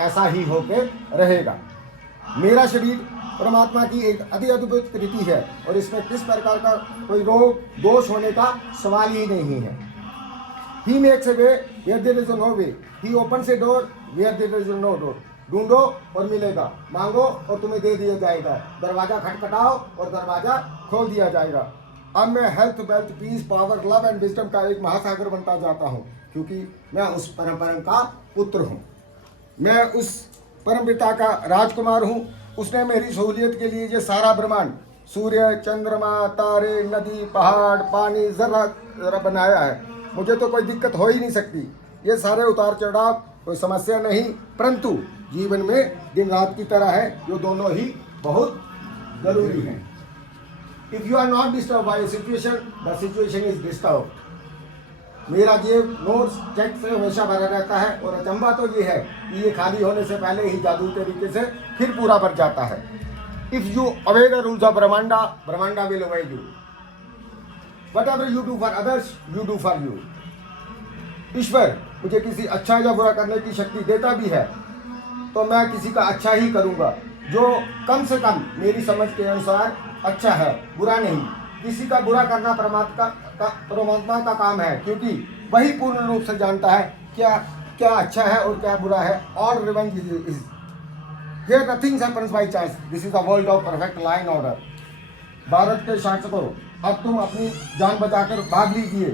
ऐसा ही होके रहेगा। मेरा शरीर परमात्मा की एक अति अद्भुत कृति है और इसमें किस प्रकार का कोई रोग दोष होने का सवाल ही नहीं है। He makes a way where there is no way. He opens a door where there is no door. ढूंढो और मिलेगा, मांगो और तुम्हें दे दिया जाएगा, दरवाजा खटखटाओ और दरवाजा खोल दिया जाएगा। अब मैं health, wealth, peace, power, love and wisdom का एक महासागर बनता जाता हूँ, क्योंकि मैं उस परम का पुत्र हूँ। मैं उस परम पिता का राजकुमार हूँ। उसने मेरी सहूलियत के लिए ये सारा ब्रह्मांड, सूर्य, चंद्रमा, तारे, नदी, पहाड़, पानी, जरा बनाया है। मुझे तो कोई दिक्कत हो ही नहीं सकती। ये सारे उतार चढ़ाव कोई समस्या नहीं, परंतु जीवन में दिन रात की तरह है, जो दोनों ही बहुत जरूरी हैं। If you are not disturb by situation, the situation is disturb. मेरा जेब नोट्स चेक से हमेशा भरा रहता है और अचंभा तो ये है कि ये खाली होने से पहले ही जादू तरीके से फिर पूरा भर जाता है। If you obey the rules of brahmanda, brahmanda will obey you. Whatever you do for others, you do for you. ईश्वर मुझे किसी अच्छा या बुरा करने की शक्ति देता भी है, तो मैं किसी का अच्छा ही करूँगा, जो कम से कम मेरी समझ के अनुसार अच्छा है, बुरा नहीं। किसी का बुरा करना परमात्मा का काम है, क्योंकि वही पूर्ण रूप से जानता है क्या क्या अच्छा है और क्या बुरा है। All revenge is here, nothing happens by chance. This is the world of perfect law and order. Bharat के शासकों, अब तुम अपनी जान बचाकर भाग लीजिए।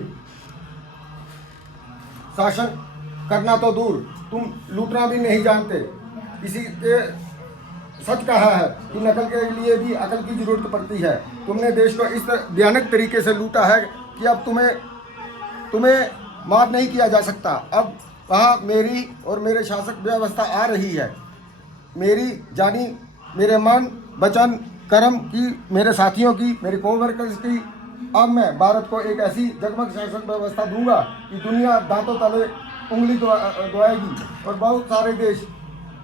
शासन करना तो दूर, तुम लूटना भी नहीं जानते। किसी के सच कहा है कि नकल के लिए भी अकल की जरूरत पड़ती है। तुमने देश को इस भयानक तरीके से लूटा है कि अब तुम्हें माफ नहीं किया जा सकता। अब वहाँ मेरी और मेरे शासक व्यवस्था आ रही है। मेरी जानी, मेरे मन, वचन, कर्म की, मेरे साथियों की, मेरे कोवर्कर्स की, अब मैं भारत को एक ऐसी जगमग शासन व्यवस्था दूंगा कि दुनिया दांतों तले उंगली दबाएगी और बहुत सारे देश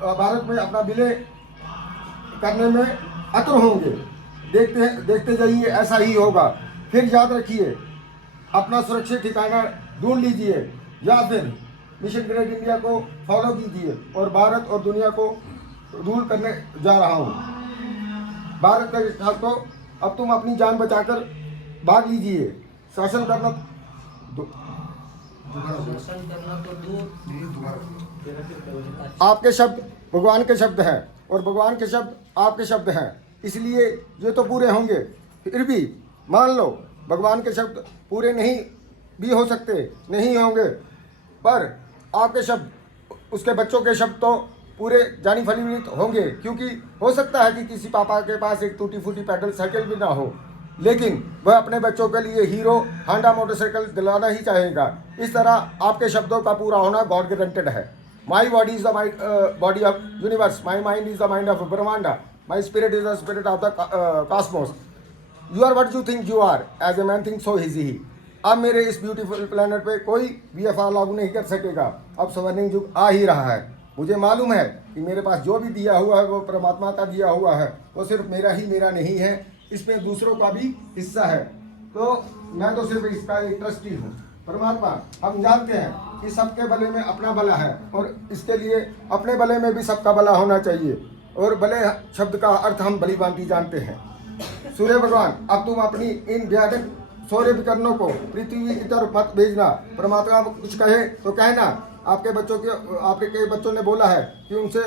भारत में अपना विलय करने में अतुर होंगे। देखते जाइए, ऐसा ही होगा। फिर याद रखिए, अपना सुरक्षित ठिकाना ढूंढ लीजिए या फिर मिशन ग्रेट इंडिया को फॉलो कीजिए और भारत और दुनिया को रूल करने जा रहा हूँ। भारत के साथ तो अब तुम अपनी जान बचाकर भाग लीजिए। शासन करना आपके शब्द भगवान के शब्द हैं और भगवान के शब्द आपके शब्द हैं, इसलिए ये तो पूरे होंगे। फिर भी मान लो भगवान के शब्द पूरे नहीं भी हो सकते, नहीं होंगे, पर आपके शब्द, उसके बच्चों के शब्द तो पूरे जानी फलीभूत होंगे। क्योंकि हो सकता है कि किसी पापा के पास एक टूटी फूटी पैडल साइकिल भी ना हो, लेकिन वह अपने बच्चों के लिए हीरो हांडा मोटरसाइकिल दिलाना ही चाहेगा। इस तरह आपके शब्दों का पूरा होना गॉड गारंटेड है। My body is the body of universe, my mind is the mind of brahmanda, my spirit is the spirit of the cosmos. You are what you think you are, as a man think so is he. अब मेरे इस beautiful planet पे कोई VFR लागू नहीं कर सकेगा। अब स्वर्णिम युग आ ही रहा है। मुझे मालूम है कि मेरे पास जो भी दिया हुआ है वो परमात्मा का दिया हुआ है, वो सिर्फ मेरा नहीं है, इसमें दूसरों का भी हिस्सा है। तो मैं तो सिर्फ इसका एक ट्रस्टी हूँ। परमात्मा, हम जानते हैं कि सबके भले में अपना भला है और इसके लिए अपने भले में भी सबका भला होना चाहिए। और भले शब्द का अर्थ हम भली भांति जानते हैं। सूर्य भगवान, अब तुम अपनी इन भयानक सौर्य विकरणों को पृथ्वी की तरफ मत भेजना। परमात्मा कुछ कहे तो कहना। आपके बच्चों ने बोला है कि उनसे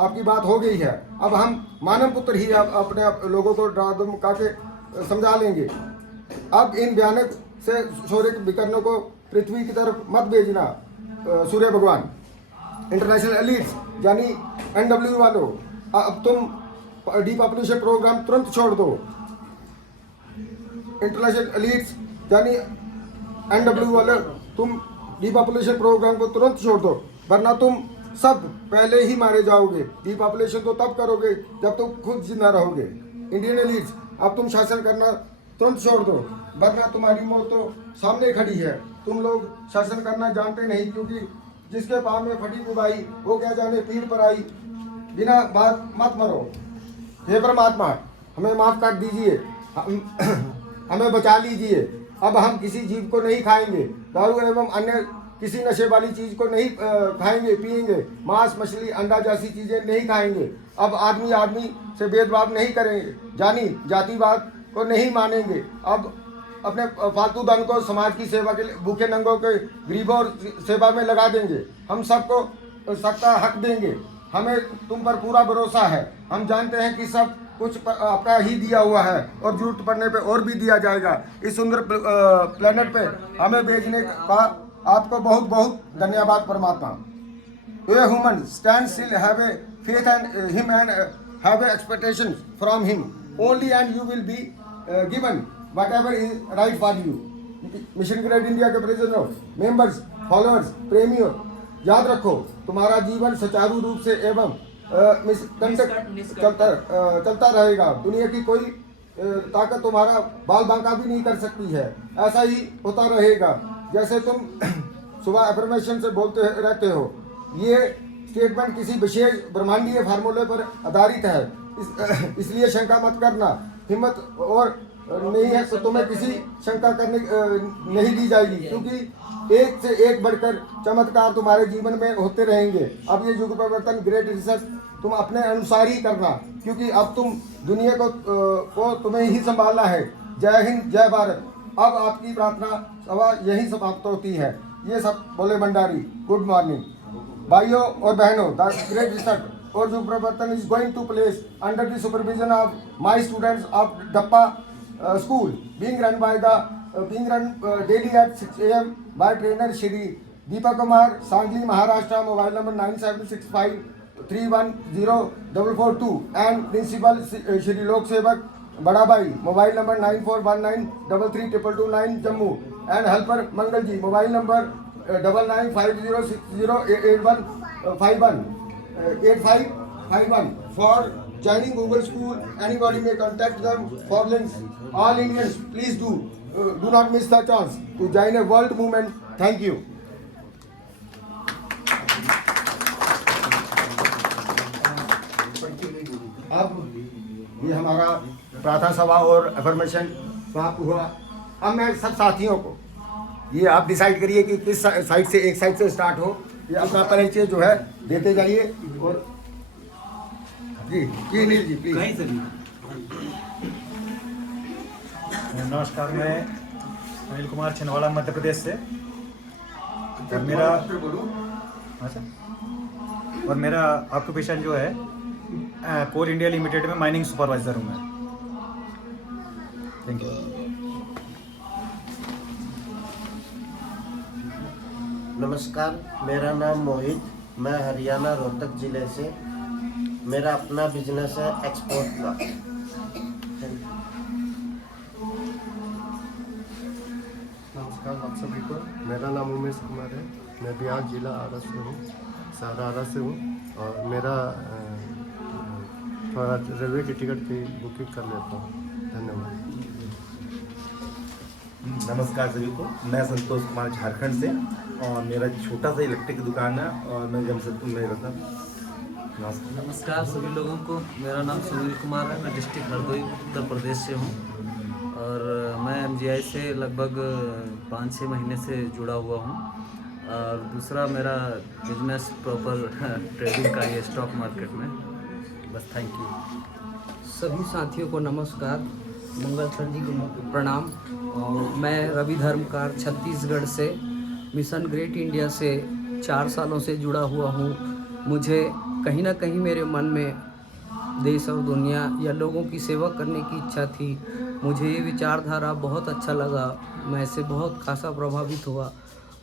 आपकी बात हो गई है। अब हम मानव पुत्र ही अपने लोगों को डरा धमका के समझा लेंगे। अब इन भयानक से सौर्य विकरणों को पृथ्वी की तरफ मत भेजना। सूर्य भगवान, इंटरनेशनल एलिट्स यानी NW वालों, अब तुम डीपॉपुलेशन प्रोग्राम तुरंत छोड़ दो। इंटरनेशनल एलिट्स यानी NW वाले, तुम डीपॉपुलेशन प्रोग्राम को तुरंत छोड़ दो, वरना तुम सब पहले ही मारे जाओगे। डीपॉपुलेशन तो तब करोगे जब तुम खुद जिंदा रहोगे। इंडियन एलिट्स, अब तुम शासन करना तुरंत छोड़ दो, वरना तुम्हारी मौत तो सामने खड़ी है। तुम लोग शासन करना जानते नहीं, क्योंकि जिसके पाँव में फटी कुबाई वो क्या जाने पीठ पर आई। बिना बात मत मरो। हे परमात्मा, हमें माफ़ कर दीजिए, हमें बचा लीजिए। अब हम किसी जीव को नहीं खाएंगे। दारू एवं अन्य किसी नशे वाली चीज़ को नहीं खाएंगे पिएंगे, मांस मछली अंडा जैसी चीज़ें नहीं खाएंगे। अब आदमी आदमी से भेदभाव नहीं करेंगे, जातिवाद को नहीं मानेंगे। अब अपने फालतू धन को समाज की सेवा के लिए भूखे नंगों के गरीबों और सेवा में लगा देंगे। हम सबको सबका हक देंगे। हमें तुम पर पूरा भरोसा है। हम जानते हैं कि सब कुछ आपका ही दिया हुआ है और जरूरत पड़ने पे और भी दिया जाएगा। इस सुंदर प्लेनेट पे हमें भेजने का आपको बहुत बहुत धन्यवाद परमात्मा। A human stand still, have a faith and him and have a expectation from him only, and you will be given whatever is right for you. Mission great India के प्रेसिडेंट, मेंबर्स, फॉलोअर्स, प्रेमियों, याद रखो तुम्हारा जीवन सुचारू रूप से एवं चलता रहेगा। दुनिया की कोई ताकत तुम्हारा बाल बांका भी नहीं कर सकती है। ऐसा ही होता रहेगा जैसे तुम सुबह अफर्मेशन से बोलते रहते हो। ये स्टेटमेंट किसी विशेष ब्रह्मांडीय फार्मूले पर आधारित है, इसलिए शंका मत करना। हिम्मत और नहीं है तो तुम्हें किसी शंका करने नहीं दी जाएगी, क्योंकि एक से एक बढ़कर चमत्कार तुम्हारे जीवन में होते रहेंगे। अब ये युग परिवर्तन ग्रेट रिसर्च तुम अपने अनुसार ही करना, क्योंकि अब तुम दुनिया को तुम्हें ही संभालना है। जय हिंद, जय भारत। अब आपकी प्रार्थना सभा यही समाप्त होती है। ये सब बोले भंडारी। गुड मॉर्निंग भाइयों और बहनों। द ग्रेट रिसर्च और Yug Parivartan is going to place under the supervision of my students of Dappa school, being run daily at 6 AM by trainer Shri Deepak Kumar, Sangli, Maharashtra. Mobile number 9765310442 and principal Shri Lok Sevak Badabai. Mobile number 9419332229 Jammu, and helper Mangal ji. Mobile number 9950608151 for joining Google School. Anybody may contact them for links. All Indians, please do not miss the chance to join a world movement. Thank you. अब ये हमारा प्रार्थना सभा और affirmation समाप्त हुआ। अब मैं सब साथियों को ये आप डिसाइड करिए कि किस साइड से, एक साइड से स्टार्ट हो। ये अपना परिचय जो है देते जाइए। और जी नील जी प्लीज। नमस्कार, मैं अनिल कुमार छिंदवाड़ा मध्य प्रदेश से। और मेरा ऑक्यूपेशन जो है कोल इंडिया लिमिटेड में माइनिंग सुपरवाइजर हूँ मैं। Thank you. नमस्कार, मेरा नाम मोहित, मैं हरियाणा रोहतक ज़िले से। मेरा अपना बिजनेस है एक्सपोर्ट का। नमस्कार आप सभी को। मेरा नाम उमेश कुमार है। मैं बिहार जिला आरा से हूँ, सारा आरा से हूँ। और मेरा थोड़ा रेलवे की टिकट की बुकिंग कर लेता हूँ। धन्यवाद। नमस्कार सभी को। मैं संतोष कुमार झारखंड से, और मेरा छोटा सा इलेक्ट्रिक दुकान है और मैं जमशेदपुर में रहता हूँ। नमस्कार सभी लोगों को। मेरा नाम सुनील कुमार है। मैं डिस्ट्रिक्ट हरदोई उत्तर प्रदेश से हूँ, और मैं MGI से लगभग 5-6 महीने से जुड़ा हुआ हूँ। और दूसरा मेरा बिजनेस प्रॉपर ट्रेडिंग का है स्टॉक मार्केट में। बस थैंक यू। सभी साथियों को नमस्कार, मंगल सर जी को प्रणाम। और मैं रवि धर्मकार छत्तीसगढ़ से मिशन ग्रेट इंडिया से 4 सालों से जुड़ा हुआ हूँ। मुझे कहीं ना कहीं मेरे मन में देश और दुनिया या लोगों की सेवा करने की इच्छा थी। मुझे ये विचारधारा बहुत अच्छा लगा, मैं इससे बहुत खासा प्रभावित हुआ,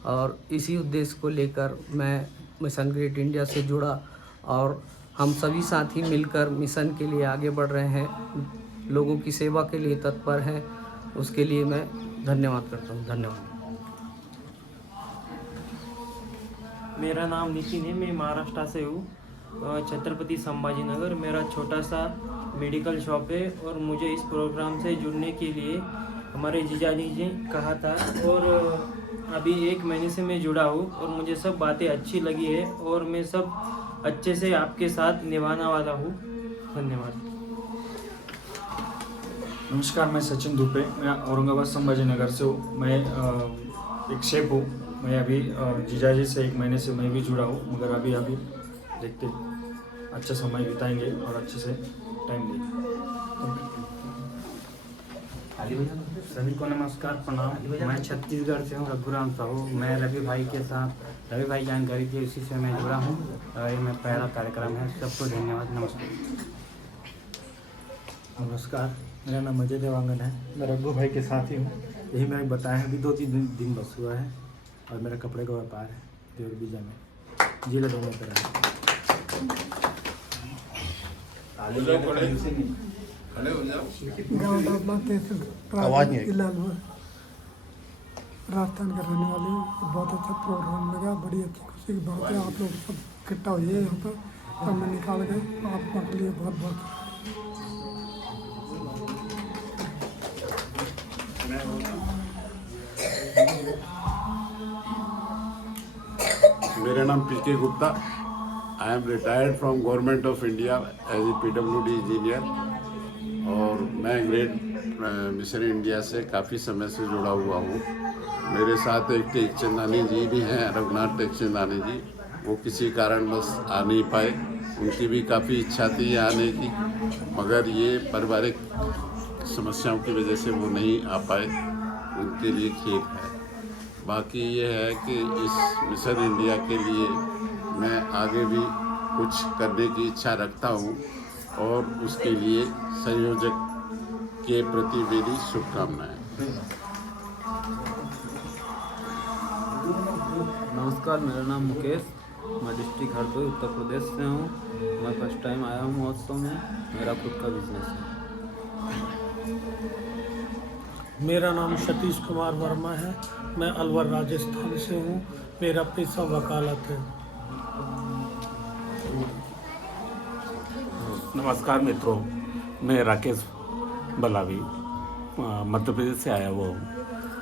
और इसी उद्देश्य को लेकर मैं मिशन ग्रेट इंडिया से जुड़ा। और हम सभी साथी मिलकर मिशन के लिए आगे बढ़ रहे हैं, लोगों की सेवा के लिए तत्पर हैं। उसके लिए मैं धन्यवाद करता हूँ। धन्यवाद। मेरा नाम नितिन है, मैं महाराष्ट्र से हूँ, छत्रपति संभाजी नगर। मेरा छोटा सा मेडिकल शॉप है, और मुझे इस प्रोग्राम से जुड़ने के लिए हमारे जीजाजी जी कहा था, और अभी 1 महीने से मैं जुड़ा हूँ, और मुझे सब बातें अच्छी लगी है, और मैं सब अच्छे से आपके साथ निभाने वाला हूँ। धन्यवाद। नमस्कार, मैं सचिन दुबे, मैं औरंगाबाद संभाजी नगर से हूँ। मैं एक शेफ हूँ। मैं अभी जीजाजी से 1 महीने से मैं भी जुड़ा हूँ, मगर अभी देखते अच्छा समय बिताएंगे और अच्छे से टाइम देंगे। सभी को नमस्कार, प्रणाम। मैं छत्तीसगढ़ से हूँ, रघुराम साहू। मैं रवि भाई के साथ, रवि भाई जानकारी दी उसी से मैं जुड़ा हूँ और ये मेरा पहला कार्यक्रम है। सबको धन्यवाद, नमस्कार। नमस्कार, मेरा नाम अजय देवांगन है। मैं रघु भाई के साथ ही हूँ। यही मैंने बताया है, अभी 2-3 दिन बस हुआ है और मेरा कपड़े का व्यापार है देवर बीजा में, जिला दोनों तरह है। आवाज नहीं आई। राजस्थान का रहने वाले हूँ। बहुत अच्छा प्रोग्राम लगा, बड़ी अच्छी खुशी की बात है। आप लोग सब इकट्ठा हुए यहाँ पर, समय निकाल गए, आपके लिए बहुत बहुत मेरा नाम PK Gupta. I am retired from government of India as a PWD engineer और मैं ग्रेट मिशन इंडिया से काफ़ी समय से जुड़ा हुआ हूँ। मेरे साथ एक टेकचंदानी जी भी हैं, रघुनाथ टेकचंदानी जी। वो किसी कारणवश आ नहीं पाए, उनकी भी काफ़ी इच्छा थी आने की, मगर ये पारिवारिक समस्याओं की वजह से वो नहीं आ पाए। उनके लिए खेद है। बाकी ये है कि इस मिशन इंडिया के लिए मैं आगे भी कुछ करने की इच्छा रखता हूँ और उसके लिए संयोजक के प्रति मेरी शुभकामनाएं। नमस्कार, मेरा नाम मुकेश, मैं डिस्ट्रिक्ट हरदोई उत्तर प्रदेश से हूँ। मैं फर्स्ट टाइम आया हूँ महोत्सव में। मेरा खुद का बिजनेस है। मेरा नाम सतीश कुमार वर्मा है। मैं अलवर राजस्थान से हूँ। मेरा पेशा वकालत है। नमस्कार मित्रों, मैं राकेश बलावी मध्य प्रदेश से आया हुआ हूँ।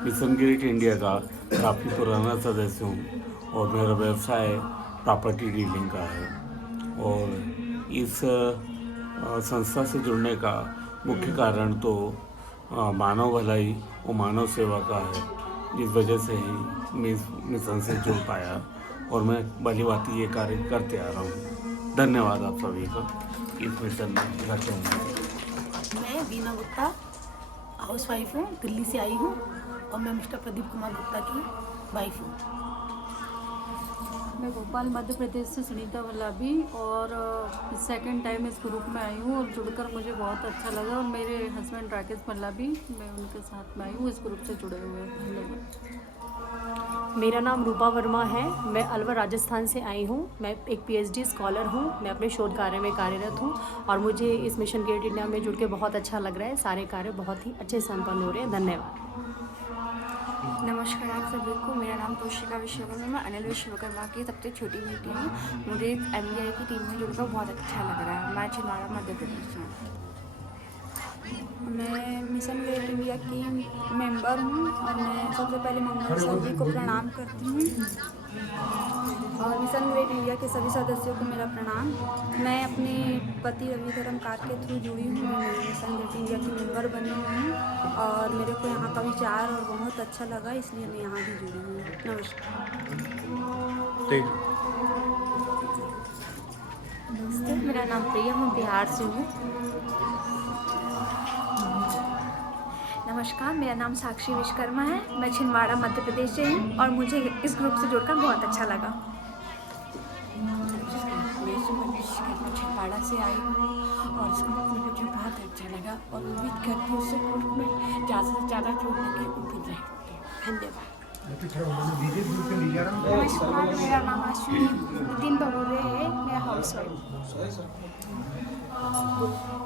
मिशन ग्रेट इंडिया का काफ़ी पुराना सदस्य हूँ और मेरा व्यवसाय प्रॉपर्टी डीलिंग का है। और इस संस्था से जुड़ने का मुख्य कारण तो मानव भलाई और मानव सेवा का है, जिस वजह से ही मिशन से जुड़ पाया और मैं भली भांति ये कार्य करते आ रहा हूँ। धन्यवाद आप सभी का इस मिशन में रहते हैं। मैं बीना गुप्ता हाउस वाइफ हूँ, दिल्ली से आई हूँ और मैं मिस्टर प्रदीप कुमार गुप्ता की वाइफ हूँ। मैं भोपाल मध्य प्रदेश से सुनीता वल्लभी और सेकंड टाइम इस ग्रुप में आई हूँ और जुड़कर मुझे बहुत अच्छा लगा। और मेरे हस्बैंड राकेश वल्लभी, मैं उनके साथ में आई हूँ, इस ग्रुप से जुड़े हुए हैं। धन्यवाद। मेरा नाम रूपा वर्मा है। मैं अलवर राजस्थान से आई हूँ। मैं एक PhD स्कॉलर हूँ। मैं अपने शोध कार्य में कार्यरत हूँ और मुझे इस मिशन ग्रेट इंडिया में जुड़ के बहुत अच्छा लग रहा है। सारे कार्य बहुत ही अच्छे संपन्न हो रहे हैं। धन्यवाद। नमस्कार आप सभी को। मेरा नाम तोशिका विश्वकर्मा, मैं अनिल विश्वकर्मा की सबसे छोटी बेटी हूँ। मुझे MBI की टीम में जुड़कर बहुत अच्छा लग रहा है। मैं छिंदवाड़ा मध्य प्रदेश हूँ। मैं मिशन ग्रेट इंडिया की मेंबर हूँ और मैं सबसे पहले मंगल सर जी को प्रणाम करती हूँ और मिशन ग्रेट इंडिया के सभी सदस्यों को मेरा प्रणाम। मैं अपने पति रवि धर्मकार के थ्रू जुड़ी हूँ। मैं मिशन ग्रेट इंडिया की मेंबर बनी हुई हूँ और मेरे को यहाँ का विचार और बहुत अच्छा लगा, इसलिए मैं यहाँ भी जुड़ी हूँ। नमस्ते, मेरा नाम प्रिया, मैं बिहार से हूँ। नमस्कार, मेरा नाम साक्षी विश्वकर्मा है। मैं छिंदवाड़ा मध्य प्रदेश से हूँ और मुझे इस ग्रुप से जुड़कर बहुत अच्छा लगा। मैं छिंदवाड़ा से आई हूँ और इस ग्रुप में मुझे बहुत अच्छा लगा और उम्मीद करती हूँ इस ग्रुप में ज़्यादा से ज़्यादा जुड़ने की उम्मीद रखती हूँ। धन्यवाद। नमस्कार, मेरा नाम अश्विनी नितिन बबूरे है। मैं हाउस वाइफ।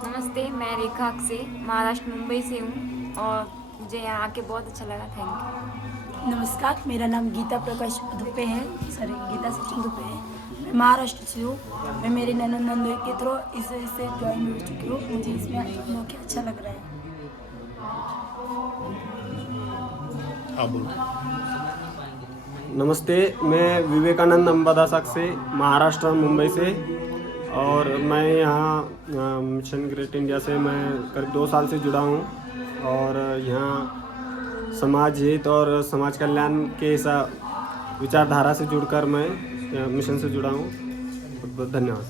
नमस्ते, मैं रेखा अक्से महाराष्ट्र मुंबई से हूँ और मुझे यहाँ आके बहुत अच्छा लगा। Thank you. नमस्कार, मेरा नाम गीता प्रकाश दुबे है। गीता सचिन दुबे है। मैं महाराष्ट्र से हूँ। मैं मेरे नंदोई के थ्रू इससे ज्वाइन हो चुकी हूँ। मुझे इसमें मौके अच्छा लग रहा है। नमस्ते, मैं विवेकानंद अंबादास से महाराष्ट्र मुंबई से और मैं यहाँ मिशन ग्रेट इंडिया से मैं करीब 2 साल से जुड़ा हूँ और यहाँ समाज हित और समाज कल्याण के विचारधारा से जुड़कर मैं मिशन से जुड़ा हूँ। बहुत बहुत धन्यवाद।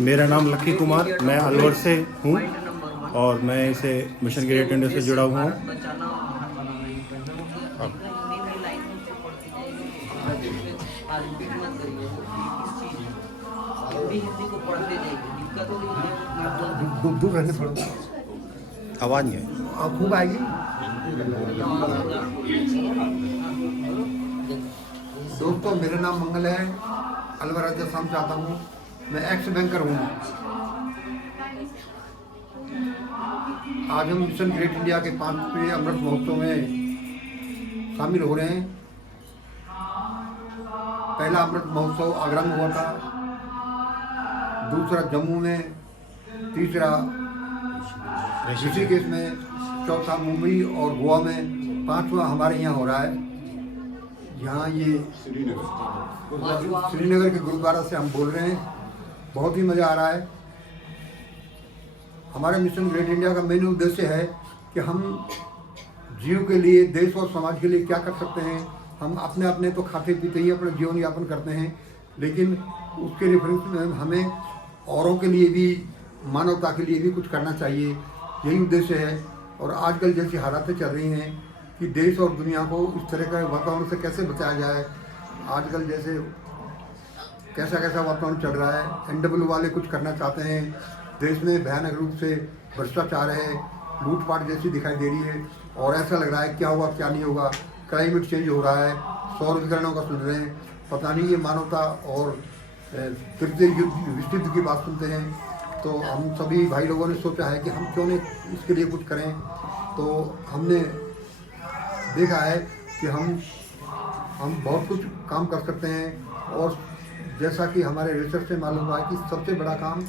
मेरा नाम लक्की कुमार, मैं अलवर से हूँ और मैं इसे मिशन ग्रेट इंडिया से जुड़ा हुआ हूँ। आवाज़ नहीं है, खूब आएगी। दोस्तों, मेरा नाम मंगल है, अलवर राजस्थान से आता हूँ। मैं एक्स बैंकर हूँ। आज हम मिशन ग्रेट इंडिया के 5वें अमृत महोत्सव में शामिल हो रहे हैं। पहला अमृत महोत्सव आगरा में हुआ था, दूसरा जम्मू में, तीसरा ऋषिकेश में, चौथा मुंबई और गोवा में, 5वां हमारे यहाँ हो रहा है। यहाँ ये श्रीनगर के गुरुद्वारा से हम बोल रहे हैं। बहुत ही मज़ा आ रहा है। हमारे मिशन ग्रेट इंडिया का मेन उद्देश्य है कि हम जीव के लिए, देश और समाज के लिए क्या कर सकते हैं। हम अपने अपने तो खाते पीते ही अपना जीवन यापन करते हैं, लेकिन उसके रेफरेंस में हमें औरों के लिए भी, मानवता के लिए भी कुछ करना चाहिए। यही उद्देश्य है। और आजकल जैसी हालातें चल रही हैं कि देश और दुनिया को इस तरह का वातावरण से कैसे बचाया जाए। आजकल जैसे कैसा वातावरण चल रहा है, NW वाले कुछ करना चाहते हैं। देश में भयानक रूप से भ्रष्टाचार है, लूटपाट जैसी दिखाई दे रही है और ऐसा लग रहा है क्या होगा क्या नहीं होगा। क्लाइमेट चेंज हो रहा है, सौर उपकरणों का सुन रहे हैं, पता नहीं ये मानवता और तृतीय विश्व युद्ध की बात सुनते हैं। तो हम सभी भाई लोगों ने सोचा है कि हम क्यों नहीं इसके लिए कुछ करें। तो हमने देखा है कि हम बहुत कुछ काम कर सकते हैं। और जैसा कि हमारे रिसर्च से मालूम हुआ है कि सबसे बड़ा काम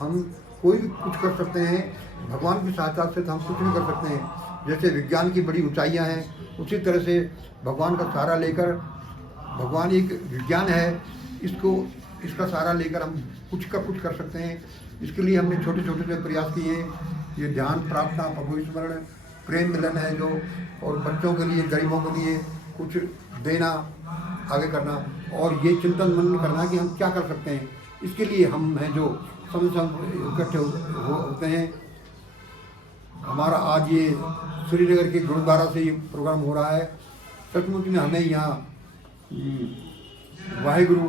हम कोई भी कुछ कर सकते हैं, भगवान की सहायता से तो हम कुछ भी कर सकते हैं। जैसे विज्ञान की बड़ी ऊंचाइयां हैं, उसी तरह से भगवान का सहारा लेकर, भगवान एक विज्ञान है, इसका सहारा लेकर हम कुछ कर सकते हैं। इसके लिए हमने छोटे छोटे से प्रयास किए। ये ध्यान, प्रार्थना, प्रभु स्मरण, प्रेम मिलन है जो, और बच्चों के लिए, गरीबों के लिए कुछ देना, आगे करना, और ये चिंतन मनन करना कि हम क्या कर सकते हैं। इसके लिए हम हैं जो समय इकट्ठे होते हैं। हमारा आज ये श्रीनगर के गुरुद्वारा से ये प्रोग्राम हो रहा है। सचमुच में हमें यहाँ वाहिगुरु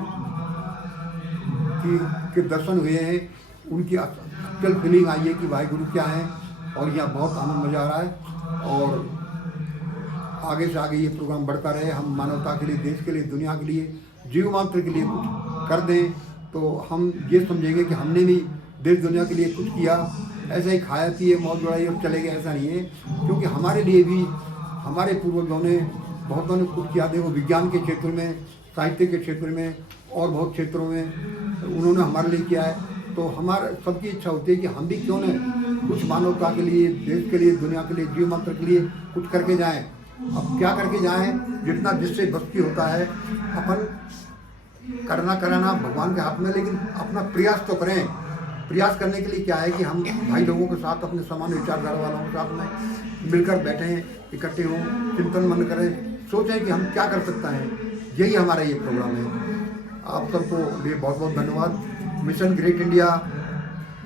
के दर्शन हुए हैं, उनकी अक्चुअल फीलिंग आई है कि वाहिगुरु क्या है, और यहाँ बहुत आनंद मजा आ रहा है। और आगे से आगे ये प्रोग्राम बढ़ता रहे। हम मानवता के लिए, देश के लिए, दुनिया के लिए, जीव मात्र के लिए कुछ कर दें तो हम ये समझेंगे कि हमने भी देश दुनिया के लिए कुछ किया। ऐसा ही खाया पिए, मौज उड़ाई और चले गए, ऐसा नहीं है। क्योंकि हमारे लिए भी हमारे पूर्वजों ने, बहुतों ने कुछ किया। देखो, विज्ञान के क्षेत्र में, साहित्य के क्षेत्र में और बहुत क्षेत्रों में उन्होंने हमारे लिए किया है। तो हमारा सबकी इच्छा होती है कि हम भी क्यों न कुछ मानवता के लिए, देश के लिए, दुनिया के लिए, जीव मात्र के लिए कुछ करके जाएं। अब क्या करके जाएं, जितना जिससे बस की होता है। अपन करना कराना भगवान के हाथ में, लेकिन अपना प्रयास तो करें। प्रयास करने के लिए क्या है कि हम भाई लोगों के साथ, अपने समान विचारधारा वालों के साथ में मिलकर बैठें, इकट्ठे हों, चिंतन मन करें, सोचें कि हम क्या कर सकते हैं। यही हमारा ये प्रोग्राम है। आप सबको लिए बहुत बहुत धन्यवाद। मिशन ग्रेट इंडिया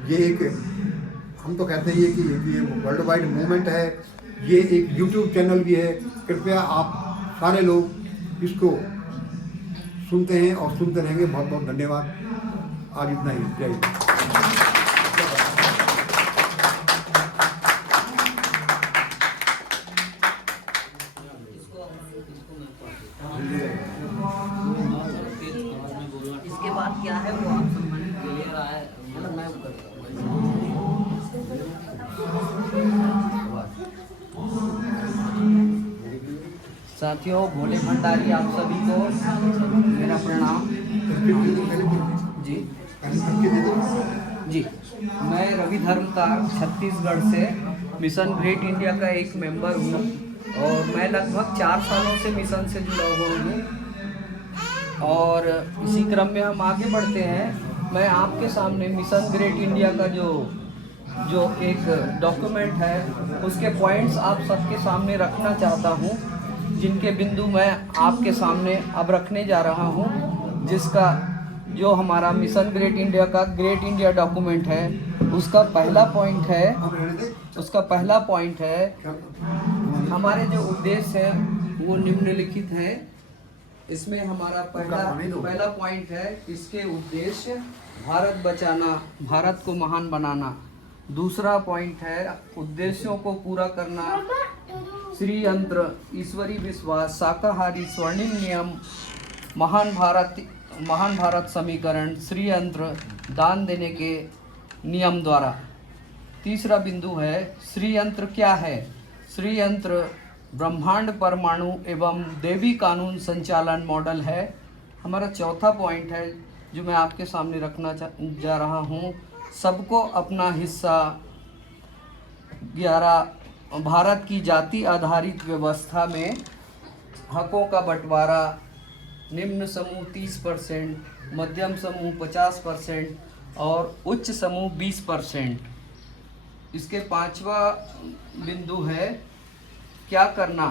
ये एक, हम तो कहते हैं कि ये वर्ल्ड वाइड मूवमेंट है। ये एक YouTube चैनल भी है। कृपया आप सारे लोग इसको सुनते हैं और सुनते रहेंगे। बहुत बहुत धन्यवाद। आज इतना ही। जय हिंद। इसके बाद क्या है वो आप क्लियर है, मतलब मैं साथियों, भोले भंडारी आप सभी को मेरा प्रणाम। जी, मैं रवि धर्मकार छत्तीसगढ़ से मिशन ग्रेट इंडिया का एक मेंबर हूँ और मैं लगभग 4 सालों से मिशन से जुड़ा हुआ हूँ। और इसी क्रम में हम आगे बढ़ते हैं। मैं आपके सामने मिशन ग्रेट इंडिया का जो एक डॉक्यूमेंट है, उसके पॉइंट्स आप सबके सामने रखना चाहता हूँ। जिनके बिंदु मैं आपके सामने अब रखने जा रहा हूँ, जिसका जो हमारा मिशन ग्रेट इंडिया का ग्रेट इंडिया डॉक्यूमेंट है, उसका पहला पॉइंट है हमारे जो उद्देश्य है वो निम्नलिखित है। इसमें हमारा पहला पॉइंट है, इसके उद्देश्य भारत बचाना, भारत को महान बनाना। दूसरा पॉइंट है उद्देश्यों को पूरा करना, श्री यंत्र, ईश्वरी विश्वास, शाकाहारी, स्वर्णिम नियम, महान भारत समीकरण, श्री यंत्र, दान देने के नियम द्वारा। तीसरा बिंदु है श्री यंत्र क्या है। श्री यंत्र ब्रह्मांड, परमाणु एवं देवी कानून संचालन मॉडल है। हमारा चौथा पॉइंट है जो मैं आपके सामने रखना जा रहा हूँ, सबको अपना हिस्सा। 11 भारत की जाति आधारित व्यवस्था में हकों का बंटवारा, निम्न समूह 30%, मध्यम समूह 50% और उच्च समूह 20%। इसके 5वां बिंदु है क्या करना,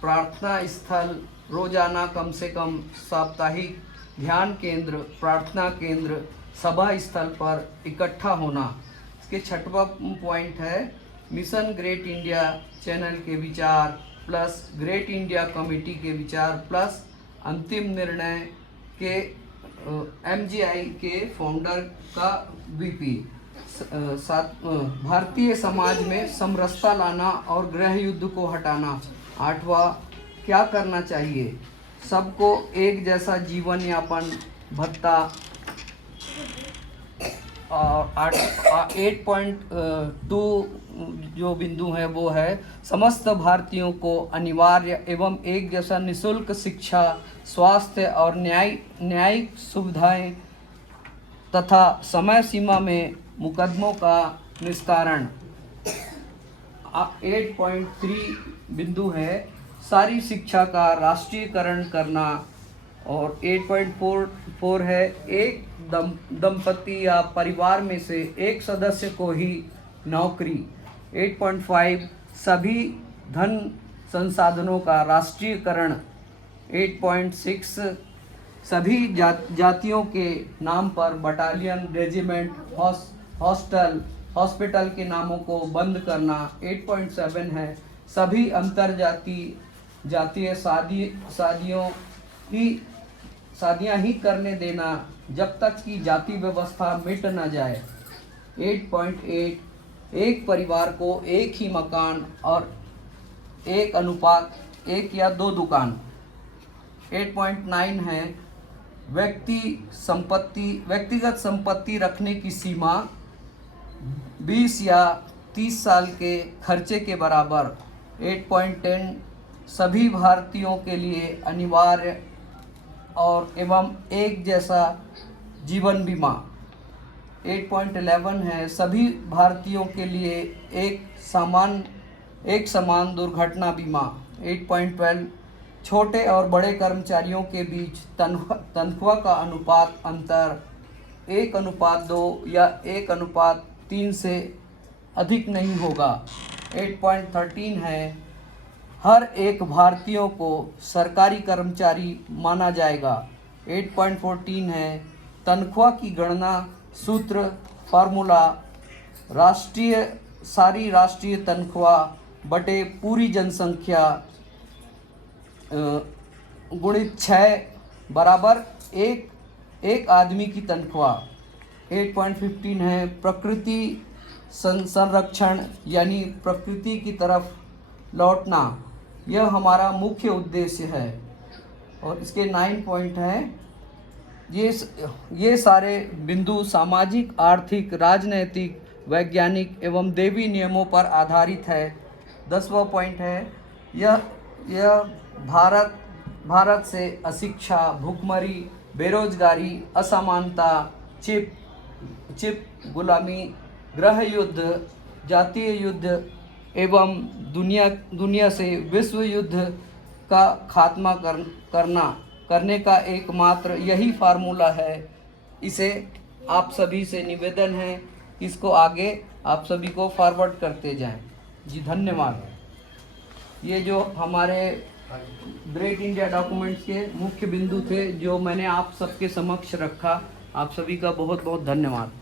प्रार्थना स्थल, रोजाना कम से कम साप्ताहिक ध्यान केंद्र, प्रार्थना केंद्र, सभा स्थल पर इकट्ठा होना। इसके 6वां पॉइंट है मिशन ग्रेट इंडिया चैनल के विचार प्लस ग्रेट इंडिया कमेटी के विचार प्लस अंतिम निर्णय के MGI के फाउंडर का VP। भारतीय समाज में समरसता लाना और गृह युद्ध को हटाना। 8वां क्या करना चाहिए, सबको एक जैसा जीवन यापन भत्ता। और 8.2 जो बिंदु है वो है समस्त भारतीयों को अनिवार्य एवं एक जैसा निःशुल्क शिक्षा, स्वास्थ्य और न्यायिक सुविधाएं तथा समय सीमा में मुकदमों का निस्तारण। 8.3 बिंदु है सारी शिक्षा का राष्ट्रीयकरण करना। और 8.4 है एक दंपति या परिवार में से एक सदस्य को ही नौकरी। 8.5 सभी धन संसाधनों का राष्ट्रीयकरण। 8.6 सभी जातियों के नाम पर बटालियन, रेजिमेंट, हॉस्पिटल के नामों को बंद करना। 8.7 है सभी जातीय शादियां ही करने देना जब तक कि जाति व्यवस्था मिट न जाए। 8.8 एक परिवार को एक ही मकान और 1:1 या 2 दुकान। 8.9 है व्यक्तिगत संपत्ति रखने की सीमा 20 या 30 साल के खर्चे के बराबर। 8.10 सभी भारतीयों के लिए अनिवार्य और एवं एक जैसा जीवन बीमा। 8.11 है सभी भारतीयों के लिए एक समान दुर्घटना बीमा। 8.12 छोटे और बड़े कर्मचारियों के बीच तनख्वाह का अनुपात अंतर 1:2 या 1:3 से अधिक नहीं होगा। 8.13 है हर एक भारतीयों को सरकारी कर्मचारी माना जाएगा। 8.14 है तनख्वाह की गणना सूत्र फार्मूला सारी राष्ट्रीय तनख्वाह बटे पूरी जनसंख्या गुणित 6 बराबर एक आदमी की तनख्वाह। 8.15 है प्रकृति संरक्षण यानी प्रकृति की तरफ लौटना, यह हमारा मुख्य उद्देश्य है। और इसके 9 पॉइंट हैं। ये सारे बिंदु सामाजिक, आर्थिक, राजनैतिक, वैज्ञानिक एवं देवी नियमों पर आधारित है। 10वां पॉइंट है यह भारत से अशिक्षा, भूखमरी, बेरोजगारी, असमानता, चिप गुलामी, गृह युद्ध, जातीय युद्ध एवं दुनिया से विश्व युद्ध का खात्मा करने का एकमात्र यही फार्मूला है। इसे आप सभी से निवेदन है इसको आगे आप सभी को फॉरवर्ड करते जाएं। जी धन्यवाद। ये जो हमारे ग्रेट इंडिया डॉक्यूमेंट्स के मुख्य बिंदु थे जो मैंने आप सबके समक्ष रखा। आप सभी का बहुत बहुत धन्यवाद।